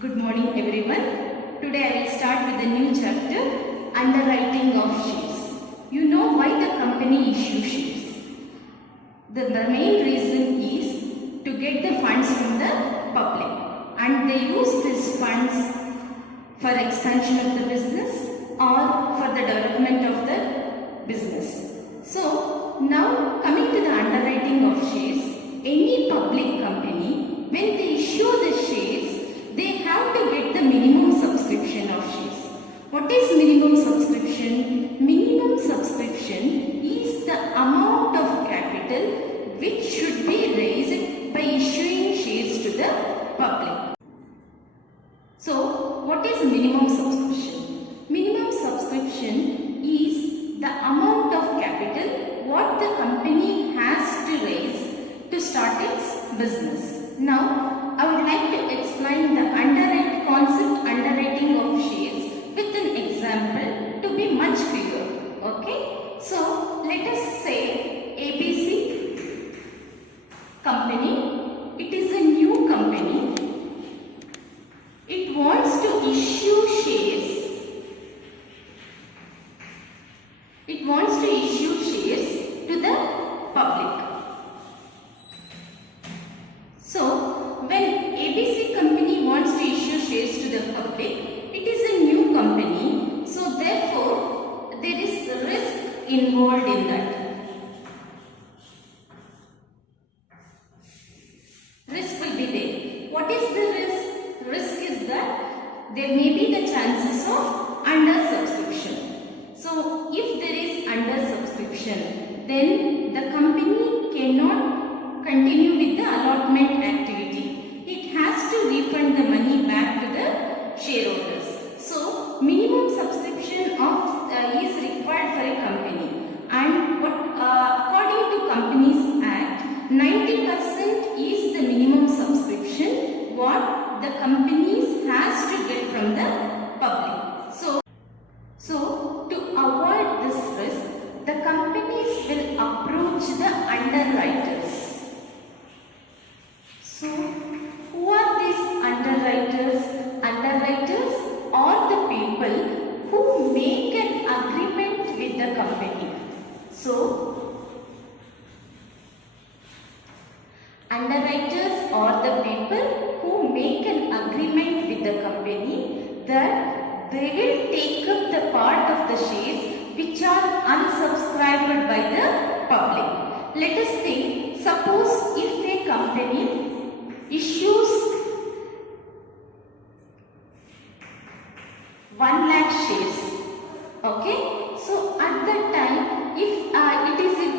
Good morning everyone. Today I will start with a new chapter, underwriting of shares. You know why the company issues shares. The main reason is to get the funds from the public, and they use these funds for expansion of the business or for the development of the business. So now coming to the underwriting of shares, any public company, when they issue the shares, they have to get the minimum subscription of shares. What is minimum subscription? Minimum subscription is the amount of capital which should be raised by issuing shares to the public. So, what is minimum subscription? Minimum subscription is the amount of capital what the company has to raise to start its business. Now, I would like to explain the concept underwriting of shares with an example to be much clearer. Okay? So, let us say ABC company. It is a new company. It wants to issue shares. It wants to issue shares to the public. So, when ABC company wants to issue shares to the public, it is a new company. So, therefore, there is risk involved in that. Risk will be there. What is the risk? Risk is that there may be the chances of under-subscription. So, if there is under-subscription, then the company cannot continue with the allotment activity. It has to refund the money back to the shareholders. So, minimum subscription is required for a company, and according to Companies Act, 90% is the minimum subscription what the companies has to get from the public. So to avoid this risk, the companies will approach the underwriters. So who are these underwriters? Underwriters are the people who make an agreement with the company. So underwriters are the people who make an agreement with the company that they will take up the part of the shares which are unsubscribed by the public. Let us think, suppose if a company issues 1 lakh shares, okay? So at that time, if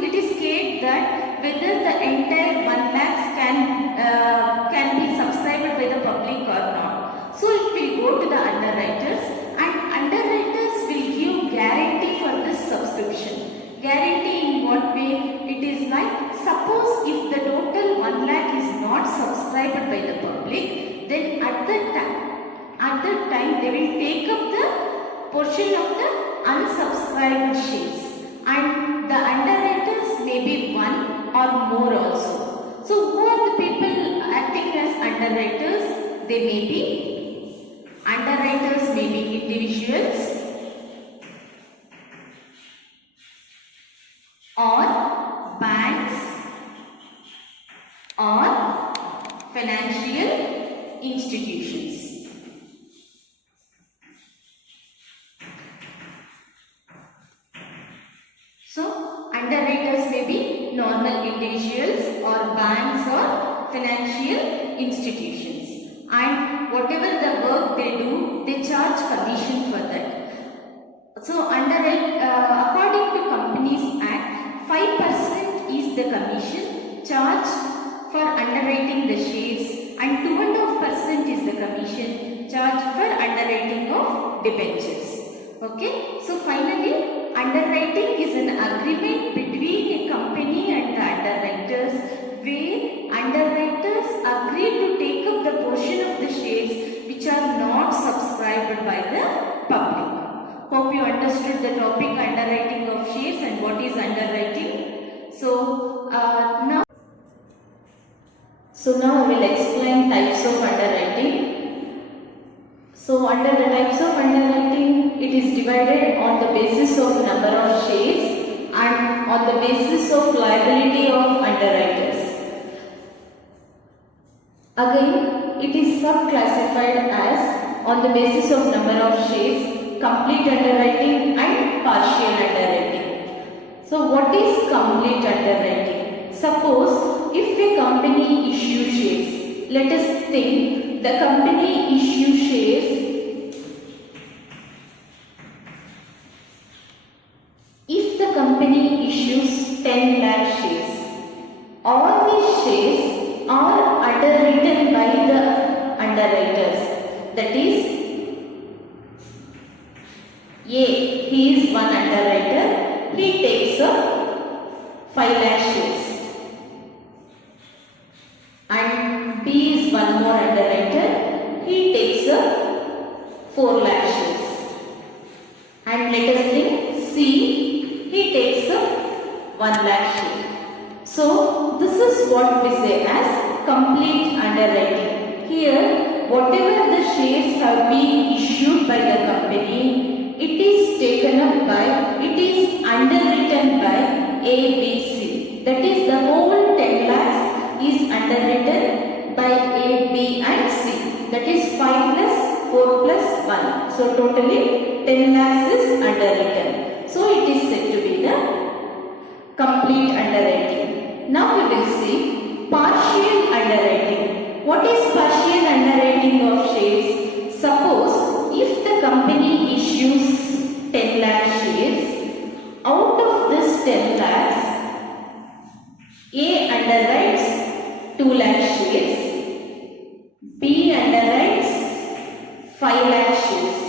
it is scared that whether the entire 1 lakh can be subscribed by the public or not, so it will go to the underwriters, and underwriters will give guarantee for this subscription. Guarantee in what way? It is like, suppose if the total 1 lakh is not subscribed by the public, then at that time they will take up the portion of the unsubscribed shares, and the underwriters may be one or more also. So who are the people acting as underwriters? They may be underwriters, may be individuals or banks or financial institutions. So, underwriters may be normal individuals or banks or financial institutions, and whatever the work they do, they charge commission for that. So, according to Companies Act, 5% is the commission charged for underwriting the shares, and 2.5% is the commission charged for underwriting of debentures. Okay, so finally, underwriting is an agreement between a company and the underwriters, where underwriters agree to take up the portion of the shares which are not subscribed by the public. Hope you understood the topic underwriting of shares and what is underwriting. So now I will explain types of underwriting. basis of number of shares and on the basis of liability of underwriters. Again, it is subclassified as on the basis of number of shares, complete underwriting and partial underwriting. So what is complete underwriting? Suppose if a company issues shares, let us think the company issues shares. If the company issues 10 lakh shares, all these shares are underwritten by the underwriters. That is, A, he is one underwriter, he takes up 5 lakh shares. And B is one more underwriter, he takes up 4 lakh shares. And let us think C, he takes up 1 lakh share. So this is what we say as complete underwriting. Here, whatever the shares have been issued by the company, it is taken up by, it is underwritten by A, B, C. That is, the whole 10 lakhs is underwritten by A, B and C. That is 5 plus 4 plus 1. So totally 10 lakhs is underwritten. So it is said to be the complete underwriting. Now we will see partial underwriting. What is partial underwriting of shares? Suppose if the company issues 10 lakh shares, out of this 10 lakhs, A underwrites 2 lakh shares, B underwrites 5 lakh shares.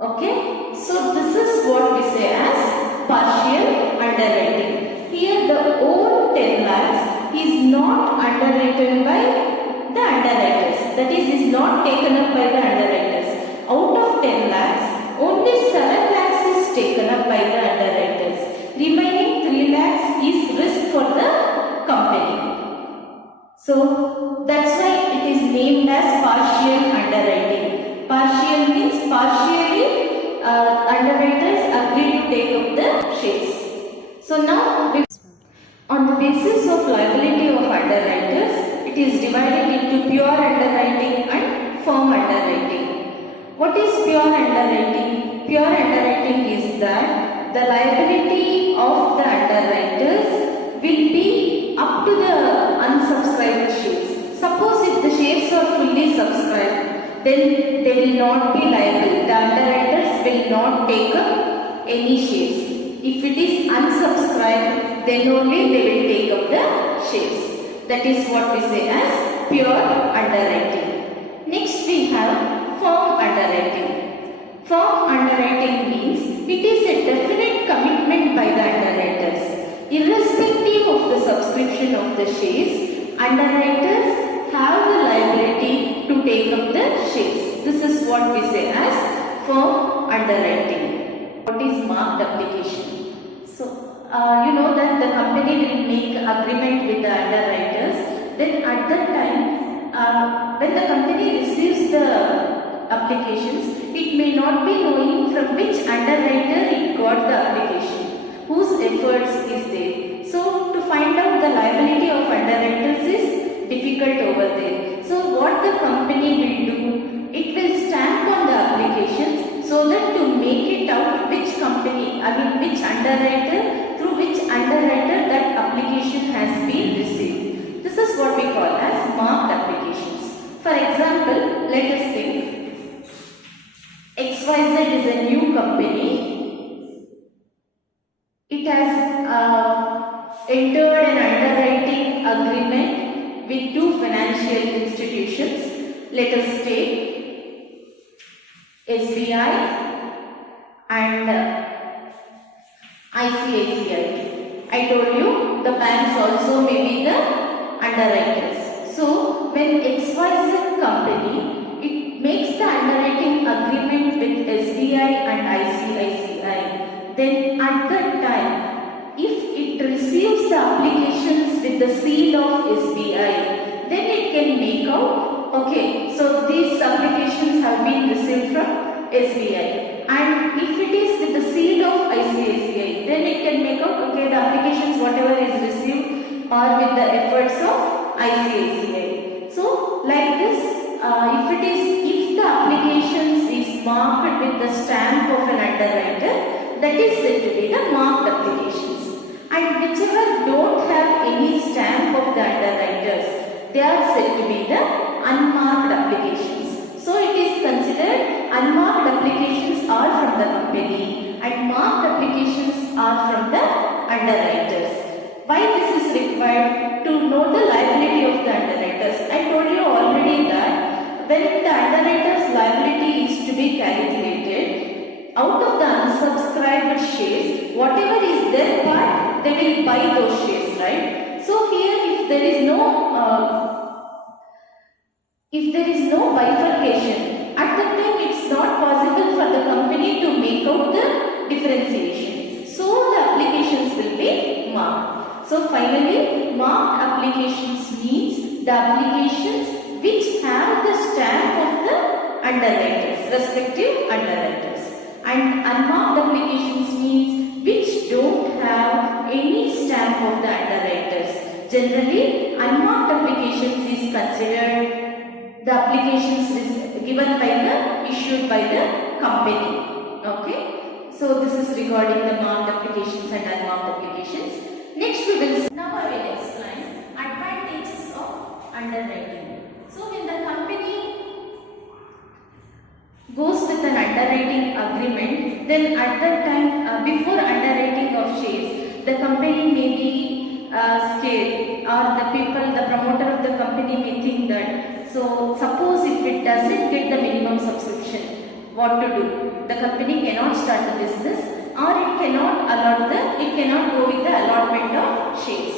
Okay? So this is what we say as partial underwriting. Here the whole 10 lakhs is not underwritten by the underwriters. That is not taken up by the underwriters. Out of 10 lakhs, only 7 lakhs is taken up by the underwriters. Remaining 3 lakhs is risk for the company. So that's why it is named as partial underwriting. Partial means partially underwriters agree to take up the shares. So now, on the basis of liability of underwriters, it is divided into pure underwriting and firm underwriting. What is pure underwriting? Pure underwriting is that the liability of the underwriters will be up to the unsubscribed shares. Suppose if the shares are fully subscribed, then they will not be liable. The underwriters will not take up any shares. If it is unsubscribed, then only they will take up the shares. That is what we say as pure underwriting. Next we have firm underwriting. Firm underwriting means it is a definite commitment by the underwriters. Irrespective of the subscription of the shares, underwriters have the liability to take up the shares. This is what we say as firm underwriting. What is marked application? So, you know that the company will make agreement with the underwriters. Then at that time, when the company receives the applications, it may not be knowing from which underwriter it got the application, whose efforts is there. So, to find out the liability of underwriters is difficult over there. So, what the company will do, it will stamp on the applications so that to make it out which company, which underwriter, through which underwriter that application has been received. This is what we call as marked applications. For example, let us think XYZ is a new company. It has entered an underwriting agreement with 2 financial institutions. Let us take SBI and ICICI. I told you the banks also may be the underwriters. So when XYZ company, it makes the underwriting agreement with SBI and ICICI, then at that time, if it receives the applications with the seal of SBI, then it can make out, okay, so these applications have been received from SBI. and if it is with the seal of ICICI, then it can make out, okay, the applications whatever is received are with the efforts of ICICI. So like this, if the applications is marked with the stamp of an underwriter, that is said to be the marked applications. And whichever don't have any stamp of the underwriters, they are said to be the unmarked applications. So it is considered unmarked applications are from the company and marked applications are from the underwriters. Why this is required? To know the liability of the underwriters. I told you already that when the underwriter's liability is to be calculated, out of the unsubscribed shares, whatever is their part, they will buy those shares, right? So here if there is no bifurcation, at that time it's not possible for the company to make out the differentiation. So the applications will be marked. So finally, marked applications means the applications which have the stamp of the underwriters, respective underwriters. And unmarked applications means which don't have any stamp of the underwriters. Generally, unmarked applications is considered the applications is given by the, issued by the company. Okay. So this is regarding the marked applications and unmarked applications. Next we will, now I will explain advantages of underwriting. So when the company goes with an underwriting agreement, then at that time before underwriting of shares, the company may be scared, or the people, the promoter of the company may think that, so suppose if it doesn't get the minimum subscription, what to do? The company cannot start the business, or it cannot go with the allotment of shares.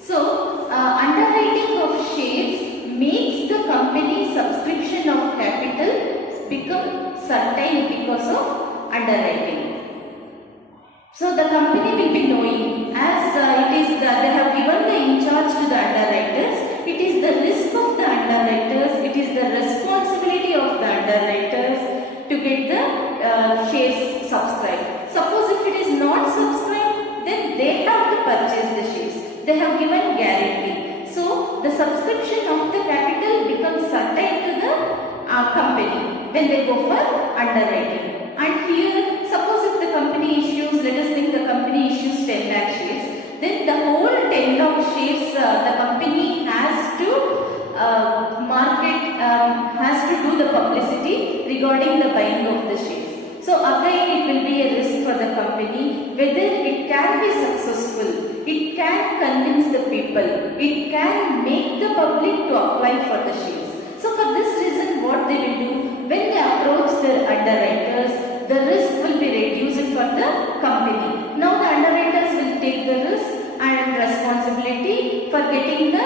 So underwriting of shares makes the company's subscription of capital become certain because of underwriting. So the company will be knowing, as they have given the in charge to the underwriters, it is the risk of the underwriters, it is the responsibility of the underwriters to get the shares subscribed. Suppose if it is not subscribed, then they have to purchase the shares. They have given guarantee. So the subscription of the capital becomes certain to the company when they go for underwriting. And here, suppose if the company issues, let us think the company issues 10 lakh shares, then the whole 10 lakh shares the company has to market, has to do the publicity regarding the buying of the shares. So again it will be a risk for the company whether it can be successful, it can convince the people, it can make the public to apply for the shares. So for this reason what they will do, when they approach their underwriters, the risk will be reduced for the company. Now the underwriters will take the risk and responsibility for getting the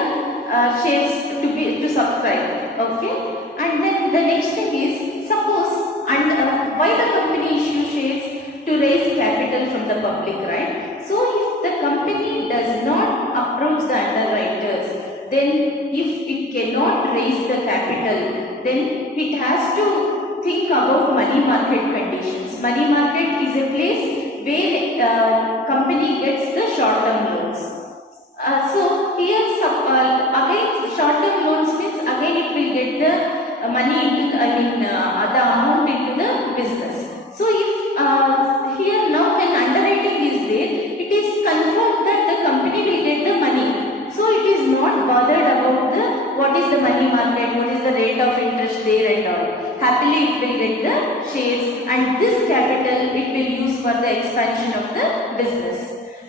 shares to subscribe. Okay, and then the next thing is, suppose why the company issue shares? To raise capital from the public, right? So if the company does not approach the underwriters, then if it cannot raise the capital, then it has to think about money market conditions. Money market is a place where company gets the short-term loans. So here again short-term loans means again it will get the money into the amount into the business. So if here now when underwriting is there, it is confirmed that the company will get the money. So it is not bothered about what is the money market, what is the rate of interest there and all. Happily it will get the shares, and this capital it will use for the expansion of the business.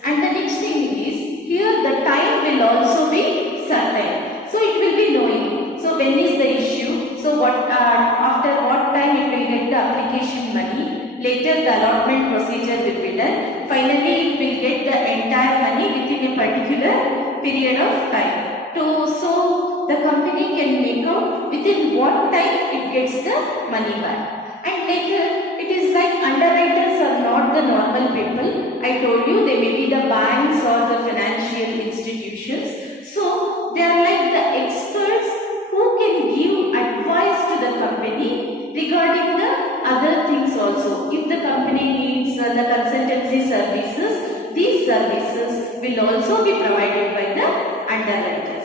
And the next thing is, here the time will also be certain. So it will be knowing. So when is the issue? So after what time it will get the application money? Later the allotment procedure will be done. Finally it will get the entire money within a particular period of time. So the company can make out within what time it gets the money back. And later it is like underwriters are not the normal people. I told you they may be the banks or the financial institutions. So they are like the experts who can give advice to the company regarding the other things also. If the company needs the consultancy services, these services will also be provided by the underwriter.